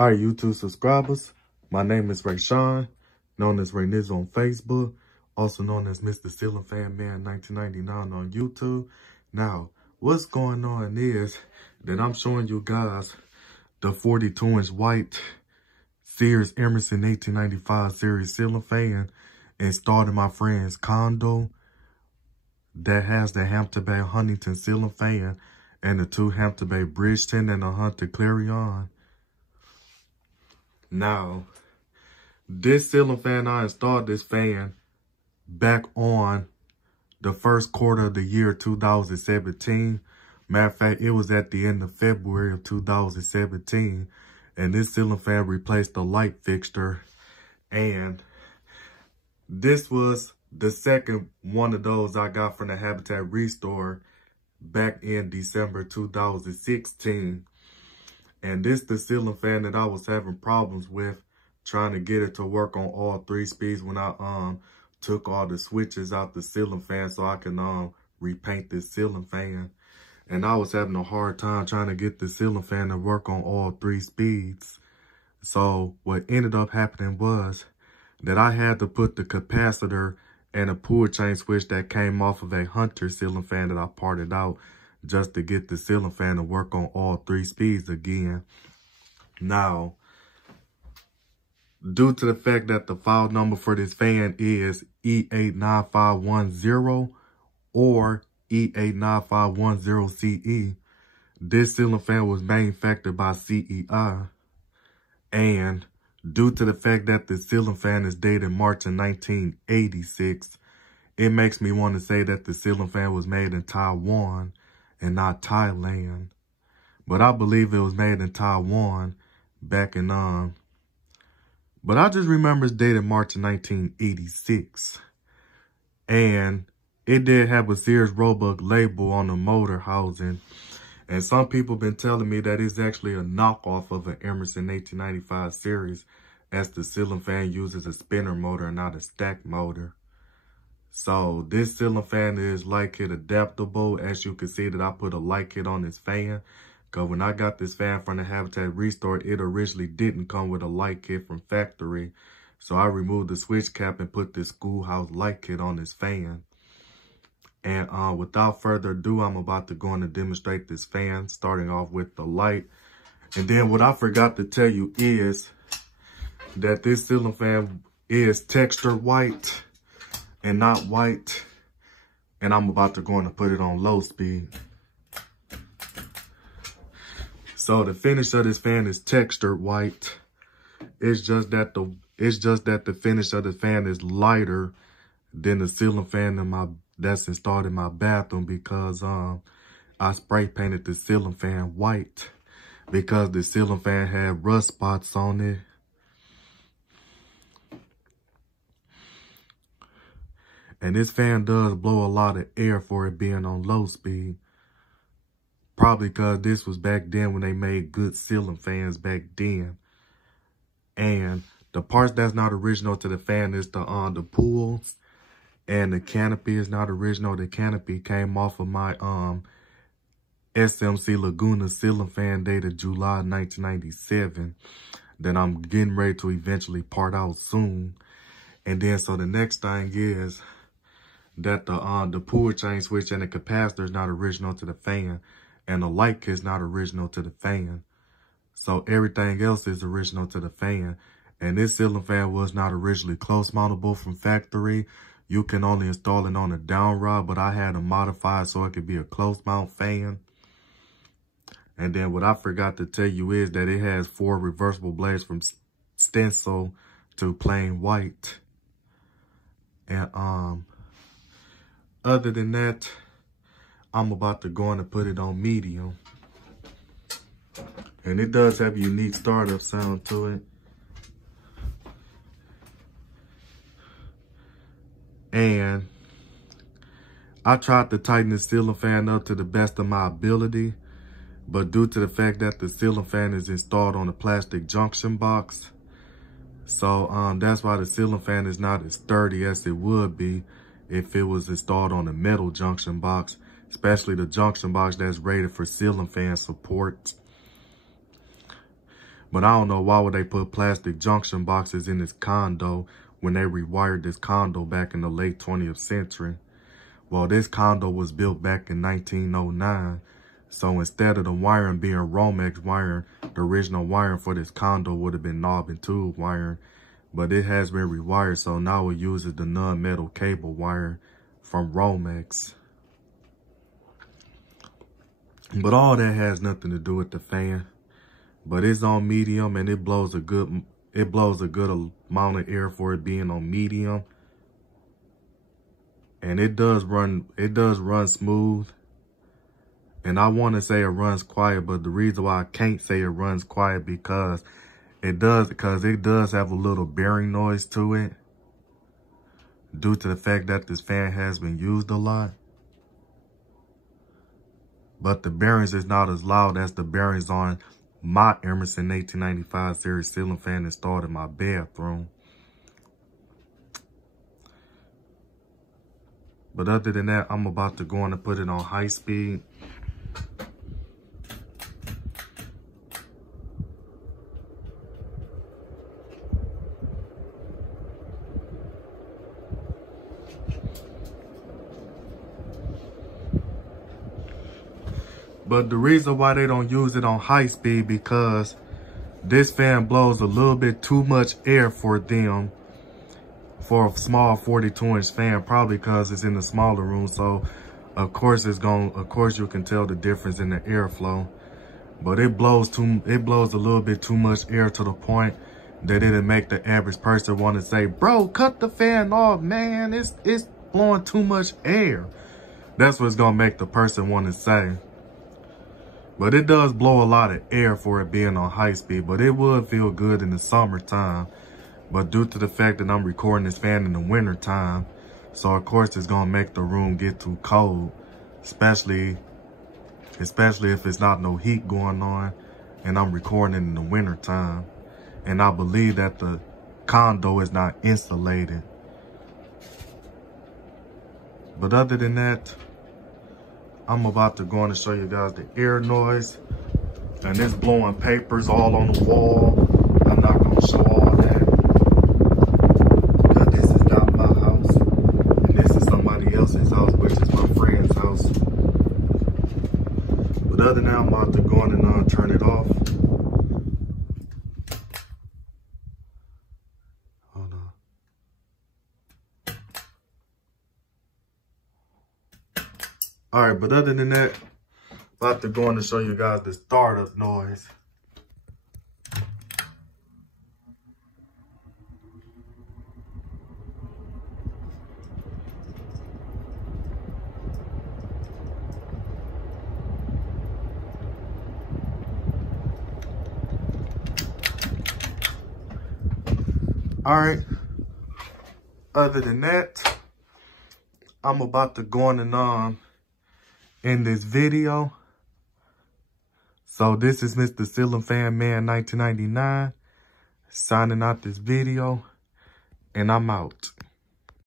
All right, YouTube subscribers, my name is Rayshawn, known as Ray Niz on Facebook, also known as Mr. Ceiling Fan Man 1999 on YouTube. Now, what's going on is that I'm showing you guys the 42-inch white Sears Emerson 1895 series ceiling fan installed in my friend's condo that has the Hampton Bay Huntington ceiling fan and the two Hampton Bay Bridgeton and the Hunter Clarion. Now, this ceiling fan, I installed this fan back on the first quarter of the year 2017. Matter of fact, it was at the end of February of 2017. And this ceiling fan replaced the light fixture. And this was the second one of those I got from the Habitat Restore back in December 2016. And this the ceiling fan that I was having problems with trying to get it to work on all 3 speeds when I took all the switches out the ceiling fan so I can repaint this ceiling fan. And I was having a hard time trying to get the ceiling fan to work on all 3 speeds. So what ended up happening was that I had to put the capacitor and a pull chain switch that came off of a Hunter ceiling fan that I parted out just to get the ceiling fan to work on all 3 speeds again. Now, due to the fact that the file number for this fan is E89510 or E89510CE, this ceiling fan was manufactured by CEI. And due to the fact that the ceiling fan is dated March of 1986, it makes me want to say that the ceiling fan was made in Taiwan and not Thailand. But I believe it was made in Taiwan back in, but I just remember it's dated March of 1986. And it did have a Sears Roebuck label on the motor housing. And some people been telling me that it's actually a knockoff of an Emerson 1895 series, as the ceiling fan uses a spinner motor and not a stack motor. So this ceiling fan is light kit adaptable. As you can see that I put a light kit on this fan. Because when I got this fan from the Habitat Restore, it originally didn't come with a light kit from factory. So I removed the switch cap and put this schoolhouse light kit on this fan. And without further ado, I'm about to go on and demonstrate this fan, starting off with the light. And then what I forgot to tell you is that this ceiling fan is textured white and not white. And I'm about to go on and put it on low speed. So the finish of this fan is textured white. It's just that the finish of the fan is lighter than the ceiling fan that's installed in my bathroom, because I spray painted the ceiling fan white because the ceiling fan had rust spots on it. And this fan does blow a lot of air for it being on low speed. Probably because this was back then when they made good ceiling fans back then. And the parts that's not original to the fan is the pulls. And the canopy is not original. The canopy came off of my SMC Laguna ceiling fan dated July 1997. That I'm getting ready to eventually part out soon. And then so the next thing is that the pull chain switch and the capacitor is not original to the fan. And the light kit is not original to the fan. So everything else is original to the fan. And this ceiling fan was not originally close mountable from factory. You can only install it on a down rod, but I had to modify it so it could be a close mount fan. And then what I forgot to tell you is that it has 4 reversible blades from stencil to plain white. And other than that, I'm about to go on and put it on medium. And it does have a unique startup sound to it. And I tried to tighten the ceiling fan up to the best of my ability. But due to the fact that the ceiling fan is installed on a plastic junction box, so that's why the ceiling fan is not as sturdy as it would be if it was installed on a metal junction box. Especially the junction box that's rated for ceiling fan support. But I don't know why would they put plastic junction boxes in this condo when they rewired this condo back in the late 20th century. Well, this condo was built back in 1909. So instead of the wiring being Remake wiring, the original wiring for this condo would have been knob and tube wiring. But it has been rewired, so now it uses the non-metal cable wire from Remake. But all that has nothing to do with the fan. But it's on medium and it blows a good amount of air for it being on medium. And it does run smooth. And I want to say it runs quiet, but the reason why I can't say it runs quiet because it does have a little bearing noise to it due to the fact that this fan has been used a lot. But the bearings is not as loud as the bearings on my Emerson 1895 series ceiling fan installed in my bathroom. But other than that, I'm about to go on and put it on high speed. But the reason why they don't use it on high speed because this fan blows a little bit too much air for them for a small 42-inch fan, probably because it's in the smaller room. So of course you can tell the difference in the airflow. But it blows a little bit too much air to the point that it'll make the average person want to say, bro, cut the fan off, man. It's blowing too much air. That's what's gonna make the person want to say. But it does blow a lot of air for it being on high speed, but it would feel good in the summertime. But due to the fact that I'm recording this fan in the winter time, so of course it's gonna make the room get too cold, especially if it's not no heat going on and I'm recording in the winter time. And I believe that the condo is not insulated. But other than that, I'm about to go on and show you guys the air noise. And it's blowing papers all on the wall. I'm not gonna show all that. Because this is not my house. And this is somebody else's house, which is my friend's house. But other than that, I'm about to go on and turn it off. Hold on. All right, but other than that, about to go on to show you guys the startup noise. All right, other than that, I'm about to go on and in this video. So this is Mr. Ceiling Fan Man 1999 signing out this video, and I'm out.